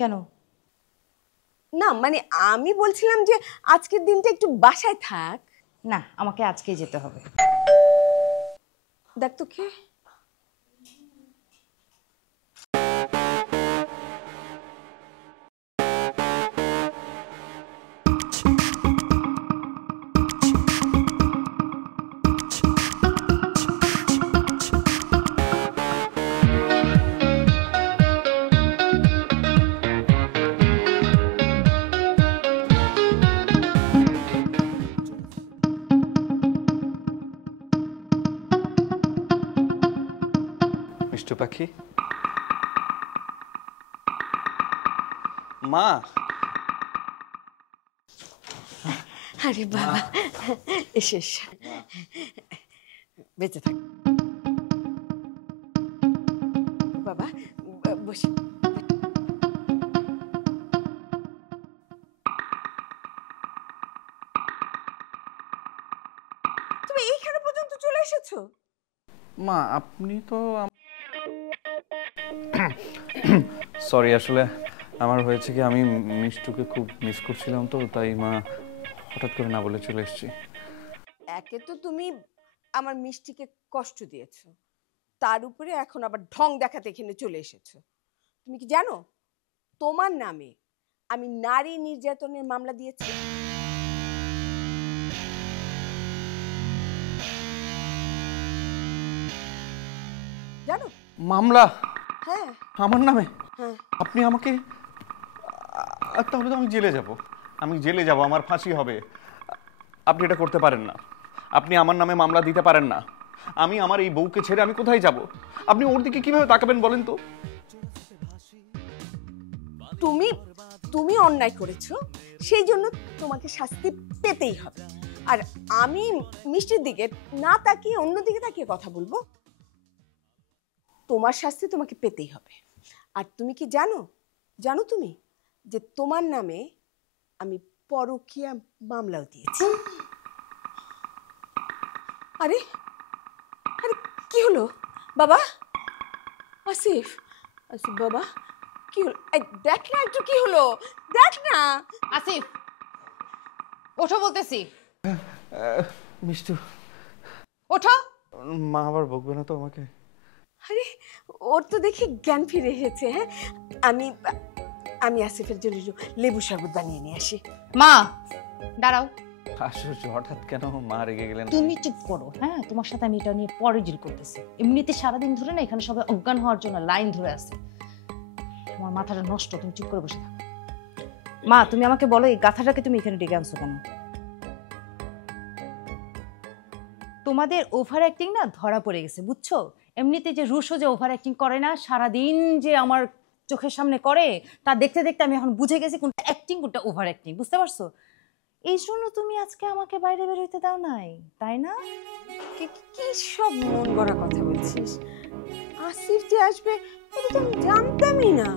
কেন? না মানে আমি বলছিলাম যে আজকের দিনটা একটু বাসায় থাক। না, আমাকে আজকেই যেতে হবে। দেখ তো কে। মিষ্টু পাখি, মা। আরে বাবা, এসে বেঁচে থাক বাবা, বস। তুমি এইখানে পর্যন্ত চলে এসেছো? মা আপনি তো সরি, আসলে আমার হয়েছে কি, আমি মিষ্টুকে খুব মিস করছিলাম, তো তাই মা হঠাৎ করে না বলে চলে এসেছি। একে তো তুমি আমার মিষ্টিকে কষ্ট দিয়েছো, তার উপরে এখন আবার ঢং দেখাতে এখানে চলে এসেছো। তুমি কি জানো তোমার নামে আমি নারী নির্যাতনের মামলা দিয়েছি? জানো? মামলা? হ্যাঁ। আমার নামে? হ্যাঁ। আপনি আমাকে, তাহলে তো আমি জেলে যাব। আমি জেলে যাব, আমার ফাঁসি হবে। আপনি এটা করতে পারেন না। আপনি আমার নামে মামলা দিতে পারেন না। আমি আমার এই বউকে ছেড়ে আমি কোথায় যাব? আপনি ওর দিকে কিভাবে তাকাবেন বলেন তো? তুমি তুমি অন্যায় করেছো, সেই জন্য তোমাকে শাস্তি পেতেই হবে। আর আমি মিষ্টির দিকে না তাকিয়ে অন্যদিকে তাকিয়ে কথা বলবো? তোমার শাস্তি তোমাকে পেতেই হবে। আর তুমি কি জানো, জানো তুমি যে তোমার নামে আমি পরকীয়া মামলাও দিয়েছি। আরে আরে কি হলো বাবা? আসিফ, আসিফ বাবা, কি হলো? দেখ না একটু, কি হলো দেখ না। আসিফ, ওঠো বলতেছি। মিষ্টু, ওঠো। মা আবার বকবে না তো আমাকে? আরে ওর তো দেখি জ্ঞান ফিরে এসেছে। হ্যাঁ, আমি আমি আসিফের জন্য লেবু শরবত বানিয়ে নিয়ে আসি। মা দাঁড়াও। আশ্চর্য, হঠাৎ কেন মা রেগে গেলেন? তুমি চুপ করো। হ্যাঁ, তোমার সাথে আমি এটা নিয়ে পরে ডিল করতেছি। এমনিতে সারাদিন ধরে না এখানে সবাই অজ্ঞান হওয়ার জন্য লাইন ধরে আছে। তোমার মাথাটা নষ্ট, তুমি চুপ করে বসে থাকো। মা তুমি আমাকে বলো, এই গাথাটাকে তুমি এখানে ডেকে আনছো কেন? তোমাদের ওভার অ্যাক্টিং না ধরা পড়ে গেছে, বুঝছো? এমনিতে যে রুশো যে ওভার অ্যাক্টিং করে না, সারাদিন যে আমার চোখের সামনে করে, তা দেখতে দেখতে আমি এখন বুঝে গেছি কোনটা অ্যাক্টিং কোনটা ওভার অ্যাক্টিং, বুঝতে পারছো? এই জন্য তুমি আজকে আমাকে বাইরে বের হইতে দাও নাই, তাই না? কি সব মন গড়া কথা বলছিস? আসিফ যে আসবে এটা তো আমি জানতামই না।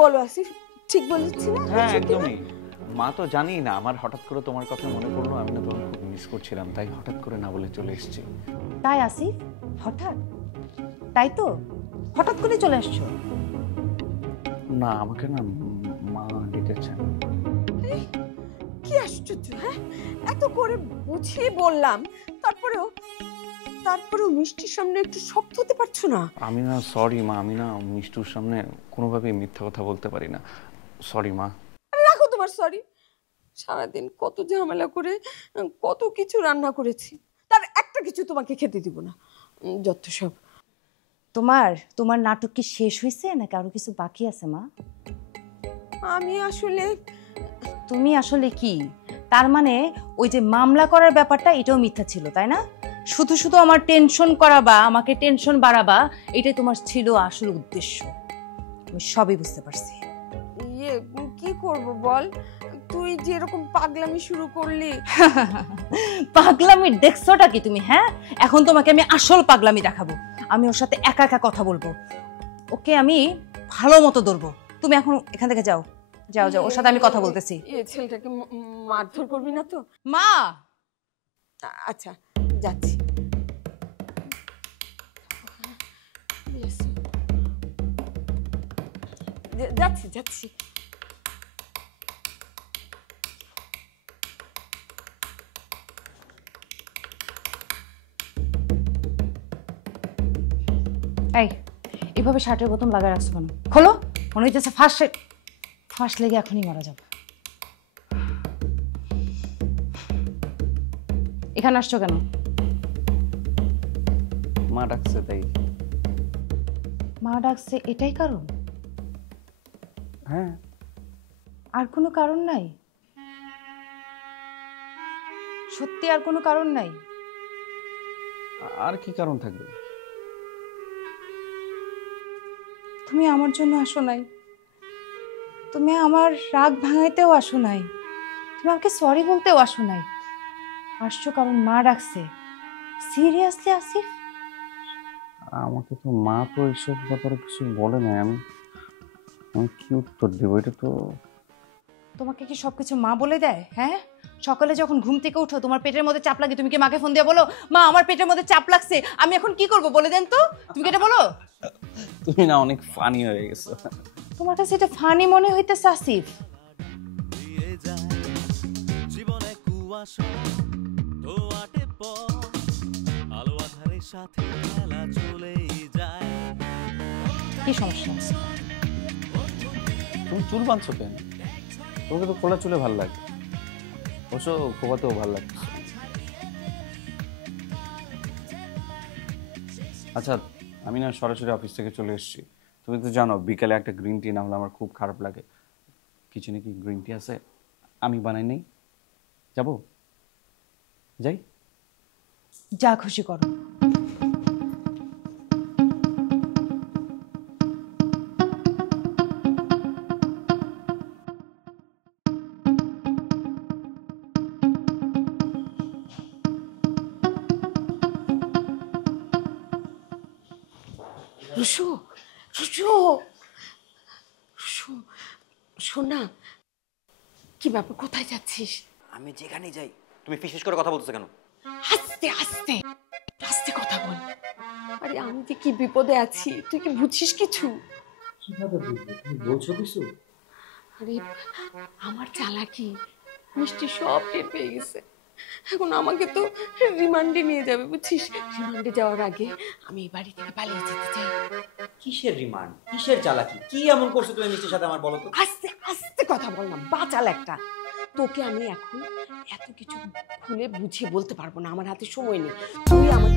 বলো আসিফ, ঠিক বলেছি না? হ্যাঁ একদমই। মা তো জানি না, আমার হঠাৎ করে তোমার কথা মনে পড়লো, আমি না তোমাকে খুব মিস করছিলাম, তাই হঠাৎ করে না বলে চলে এসেছি। তাই আসিফ? হঠাৎ? তাই তো হঠাৎ করে চলে আসছো? না, আমাকে না মা ডেকেছেন। কি আশ্চর্য! হ্যাঁ, এত করে বুঝিয়ে বললাম, তারপরেও মিষ্টির সামনে একটু শক্ত হতে পারছো না? আমি না, সরি মা, আমি না মিষ্টুর সামনে কোনোভাবেই মিথ্যা কথা বলতে পারি না। সরি মা। রাখো তোমার সরি। সারাদিন কত ঝামেলা করে কত কিছু রান্না করেছি, তার একটা কিছু তোমাকে খেতে দিব না। যত সব। তোমার নাটক কি শেষ হয়েছে নাকি আরো কিছু বাকি আছে মা? আমি আসলে তুমি আসলে কি, তার মানে ওই যে মামলা করার ব্যাপারটা এটাও মিথ্যা ছিল, তাই না? শুধু শুধু আমার টেনশন করাবা, আমাকে টেনশন বাড়াবা, এটাই তোমার ছিল আসল উদ্দেশ্য। আমি সবই বুঝতে পারছি। ইয়ে কি করব বল, তুই যে এরকম পাগলামি শুরু করলি। পাগলামি দেখছোটা কি তুমি? হ্যাঁ, এখন তোমাকে আমি আসল পাগলামি দেখাবো। আমি ওর সাথে একা একা কথা বলবো, ওকে আমি ভালো মতো ধরবো। তুমি এখন এখান থেকে যাও, যাও যাও, ওর সাথে আমি কথা বলতেছি। ছেলেটাকে মারধর করবি না তো? মা আচ্ছা যাচ্ছি। যাচ্ছি যাচ্ছি। এই এভাবে শার্টের বোতাম লাগায় রাখছো কেন? খোলো, মনে হইতেছে ফার্স্ট লেগে এখনই মারা যাবে। এখানে আসছো কেন? মা ডাকছে তাই। মা ডাকছে এটাই কারণ? হ্যাঁ। আর কোনো কারণ নাই? সত্যি আর কোনো কারণ নাই? আর কি কারণ থাকবে? তুমি আমার জন্য আসো নাই, তুমি আমার রাগ ভাঙাইতেও আসো নাই, তুমি আমাকে সরি বলতেও আসো নাই, আসছো কারণ মা ডাকছে। সিরিয়াসলি আসিফ? আমাকে তো মা তো এইসব ব্যাপারে কিছু বলে নাই। আমি কি উত্তর দেবো? এটা তো তোমাকে কি সবকিছু মা বলে দেয়? হ্যাঁ, সকালে যখন ঘুম থেকে উঠো তোমার পেটের মধ্যে চাপ লাগে, তুমি কি মাকে ফোন দিয়ে বলো মা আমার পেটের মধ্যে চাপ লাগছে, আমি এখন কি করব বলে দেন তো? তুমি কি এটা বলো? তুমি না অনেক ফানি হয়ে গেছো। তোমার কাছে এটা ফানি মনে হইতেছে আসিফ? জীবনে কুয়াশা ধোয়াটে পথ আলো আধারের সাথে খেলা চলেই যায়। কি সমস্যা? তুমি চুল বাঁধছো কেন? তোমাকে তো খোলা চুলে ভালো লাগে, অবশ্য খোপাতেও ভালো লাগছে। আচ্ছা, আমি না সরাসরি অফিস থেকে চলে এসেছি। তুমি তো জানো বিকালে একটা গ্রিন টি না হলে আমার খুব খারাপ লাগে। কিচেনে কি গ্রিন টি আছে? আমি বানাই নেই। যাবো? যাই? যা খুশি করো। রুশু, রুশু, রুশু, শোনা, কি ব্যাপার, কোথায় যাচ্ছিস? আমি যেখানে যাই তুমি ফিসফিস করে কথা বলতেছো কেন? আস্তে আস্তে আস্তে কথা বল। আরে আমি যে কি বিপদে আছি, তুই কি বুঝছিস কিছু? কিভাবে বুঝবো? তুমি বলছো কিছু? আরে আমার চালাকি মিষ্টি সব টের পেয়ে গেছে। এখন আমাকে তো রিমান্ডে নিয়ে যাবে, বুঝছিস? রিমান্ডে যাওয়ার আগে আমি এই বাড়ি থেকে পালিয়ে যেতে চাই। কিসের রিমান্ড, কিসের চালাকি, কি এমন করছো তুমি মিষ্টির সাথে আমার বলো তো? আস্তে আস্তে কথা বল না, বাচাল একটা। তোকে আমি এখন এত কিছু খুলে বুঝিয়ে বলতে পারবো না, আমার হাতে সময় নেই। তুই আমার